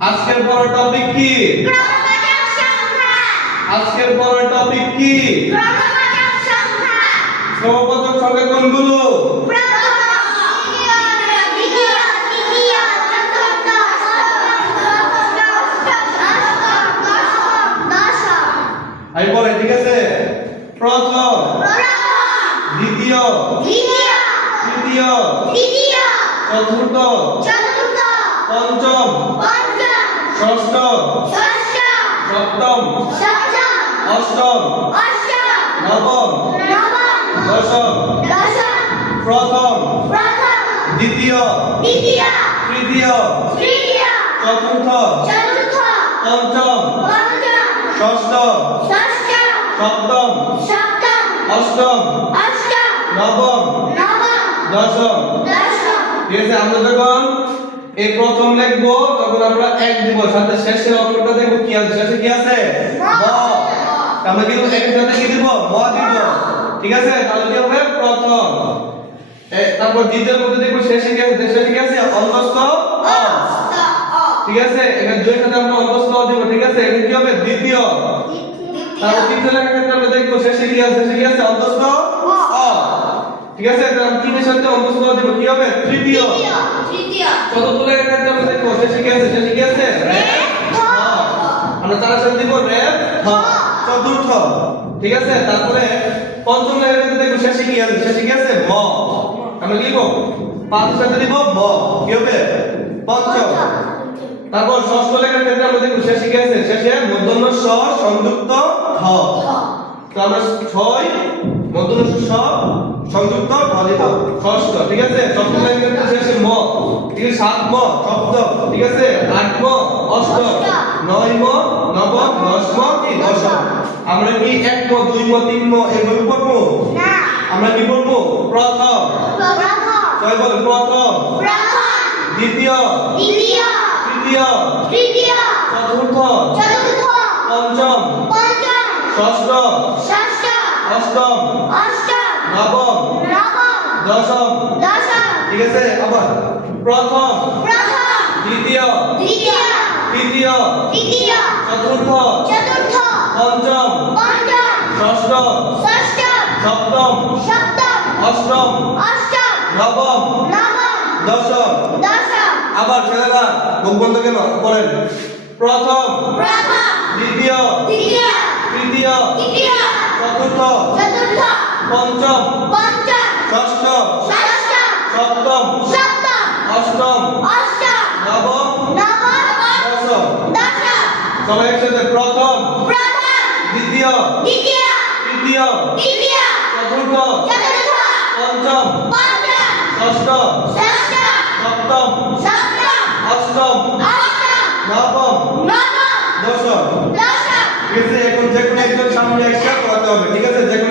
আজকের পড়ার টপিক কি? আজকের পড়ার টপিক কি? সংখ্যা ক্রমবাচক সংখ্যা কোনগুলো? আমি বলে ঠিক আছে? প্রথম। দ্বিতীয়। তৃতীয়। চতুর্থ। পঞ্চম। ষষ্ঠ। সপ্তম। অষ্টম। নবম। দশম। প্রথম। দ্বিতীয়। তৃতীয়। চতুর্থ। পঞ্চম। ষষ্ঠ। সপ্তম। অষ্টম। নবম। দশম। ঠিক আছে আমরা যখন এই প্রথম লিখব তখন আমরা এক দিব সাথে শেষের অক্ষরটা দেখব কি আছে শেষে কি আছে? ম আমরা কিন্তু একের সাথে কি দিব? ম দিব। ঠিক আছে? তাহলে কি হবে? প্রথম। তারপর দ্বিতীয় মধ্যে দেখব শেষে কি আছে? শেষে কি আছে? অন্তস্থ। অ। ঠিক আছে? এখানে দুইয়ের সাথে আমরা অন্তস্থ দিব ঠিক আছে? এটা কি হবে? দ্বিতীয়। তারপর তৃতীয় লেখার ক্ষেত্রে আমরা দেখব শেষে কি আছে? শেষে কি আছে? অন্তস্থ। অ। ঠিক আছে? অ দিব কি হবে? তৃতীয়। তৃতীয় চতুর্থ লেখার ক্ষেত্রে আমরা দেখব শেষে কি আছে শেষে কি আছে? আমরা তার সাথে দিব রে চতুর্থ। ঠিক আছে? তারপরে পঞ্চম লেখার ক্ষেত্রে দেখব কি আছে শেষে কি আছে ম আমরা লিখব? পাঁচের সাথে দিব ম কি হবে? পঞ্চম। তারপর ষষ্ঠ লেখার ক্ষেত্রে আমরা দেখব কি আছে শেষে মূর্ধন্য স সংযুক্ত ধ তো আমরা ছয় মধ্যম স সংযুক্ত দিব ষষ্ঠ ঠিক আছে? ষষ্ঠ লাইন কিন্তু শেষে ম ঠিক আছে? সাত ম সপ্তম ঠিক আছে? আট ম অষ্টম নয় ম নবম দশ ম কি? দশম আমরা কি এক ম দুই ম তিন ম এভাবে পড়ব? আমরা কি পড়ব? প্রথম। প্রথম। বল প্রথম। দ্বিতীয়। তৃতীয়। তৃতীয়। চতুর্থ। চতুর্থ। পঞ্চম। ষষ্ঠ। অষ্টম অষ্টম নবম নবম দশম। দশম। ঠিক আছে আবার। প্রথম প্রথম দ্বিতীয় দ্বিতীয় তৃতীয় তৃতীয় চতুর্থ চতুর্থ পঞ্চম পঞ্চম ষষ্ঠ ষষ্ঠ সপ্তম সপ্তম অষ্টম অষ্টম নবম নবম দশম। দশম। আবার ছেলেরা মুখ বন্ধ কেন? পড়েন। প্রথম প্রথম দ্বিতীয় তৃতীয় তৃতীয় তৃতীয় চতুর্থ চতুর্থ পঞ্চম পঞ্চম ষষ্ঠ ষষ্ঠ সপ্তম সপ্তম অষ্টম অষ্টম নবম নবম দশম দশম সবাই একসাথে প্রথম প্রথম দ্বিতীয় দ্বিতীয় তৃতীয় তৃতীয় চতুর্থ চতুর্থ পঞ্চম পঞ্চম ষষ্ঠ ষষ্ঠ সপ্তম সপ্তম অষ্টম অষ্টম নবম নবম দশম দশম ঠিক আছে এখন যে কোনো